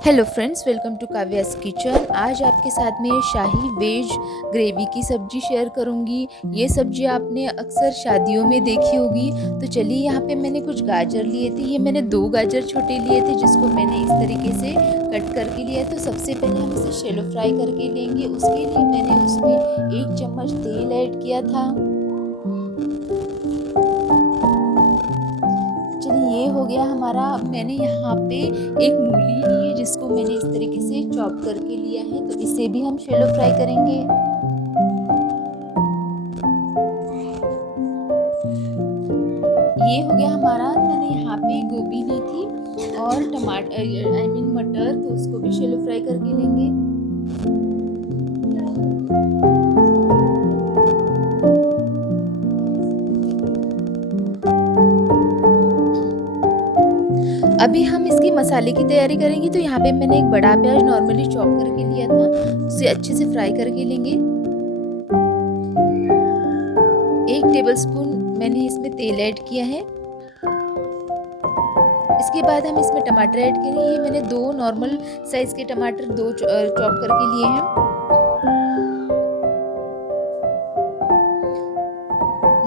Hello friends, welcome to Kavya's kitchen. आज आपके साथ में शाही वेज ग्रेवी की सब्जी शेयर करूंगी। ये सब्जी आपने अक्सर शादियों में देखी होगी। तो चलिए, यहाँ पे मैंने कुछ गाजर लिए थे। ये मैंने 2 गाजर छोटे लिए थे, जिसको मैंने इस तरीके से कट करके लिया है। तो सबसे पहले हम इसे शैलो फ्राई करके लेंगे। उसके लिए मैंने उसमें 1 चम्मच तेल ऐड किया था। चलिए, ये हो गया हमारा। अब मैंने यहाँ पे एक मूली ली है, जिसको मैंने इस तरीके से चॉप करके लिया है। तो इसे भी हम शैलो फ्राई करेंगे। ये हो गया हमारा। मैंने यहाँ पे गोभी ली थी और टमाटर मटर, तो उसको भी शैलो फ्राई करके लेंगे। अभी हम इसकी मसाले की तैयारी करेंगे। तो यहाँ पे मैंने एक बड़ा प्याज नॉर्मली चॉप करके लिया था, उसे अच्छे से फ्राई करके लेंगे। 1 टेबलस्पून मैंने इसमें तेल ऐड किया है। इसके बाद हम इसमें टमाटर ऐड करेंगे। ये मैंने 2 नॉर्मल साइज के टमाटर चॉप करके लिए हैं।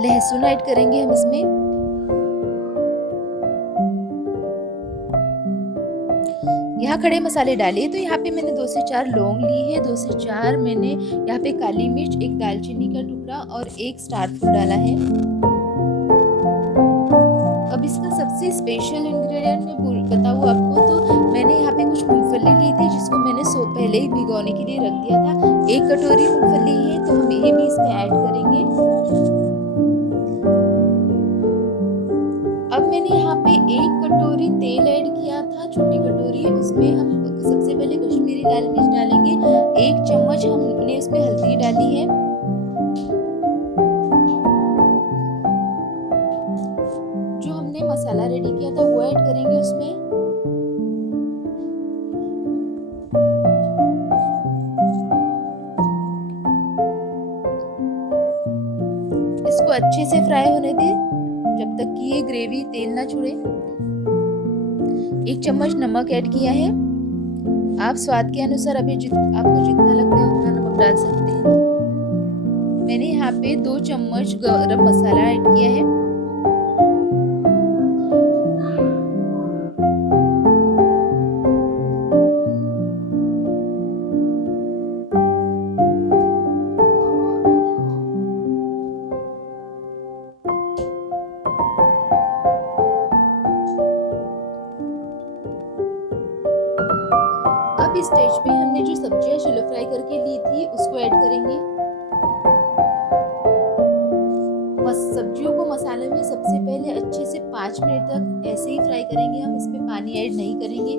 लहसुन ऐड करेंगे हम इसमें। यहाँ खड़े मसाले डाले। तो यहाँ पे मैंने 2 से 4 लौंग ली है, 2 से 4 मैंने यहाँ पे काली मिर्च, 1 दालचीनी का टुकड़ा और 1 स्टार फूल डाला है। अब इसका सबसे स्पेशल इंग्रेडिएंट मैं बताऊँ आपको, तो मैंने यहाँ पे कुछ मूंगफली ली थी, जिसको मैंने पहले ही भिगोने के लिए रख दिया था। 1 कटोरी मूंगफली है, तो हम ये भी इसमें ऐड करेंगे। अब मैंने यहाँ पे 1 कटोरी तेल ऐड किया था, छोटी कटोरी। उसमें हम सबसे पहले कश्मीरी लाल मिर्च डालेंगे। 1 चम्मच हमने इसमें हल्दी डाली है। जो हमने मसाला रेडी किया था वो ऐड करेंगे उसमें। इसको अच्छे से फ्राई होने दें, जब तक कि ये ग्रेवी तेल ना छोड़े। 1 चम्मच नमक ऐड किया है। आप स्वाद के अनुसार आपको जितना लगता है उतना नमक डाल सकते हैं। मैंने यहाँ पे 2 चम्मच गरम मसाला ऐड किया है। अब इस स्टेज पे हमने जो सब्जियां शैलो फ्राई करके ली थी उसको ऐड करेंगे। बस सब्जियों को मसाले में सबसे पहले अच्छे से 5 मिनट तक ऐसे ही फ्राई करेंगे। हम इसमें पानी ऐड नहीं करेंगे।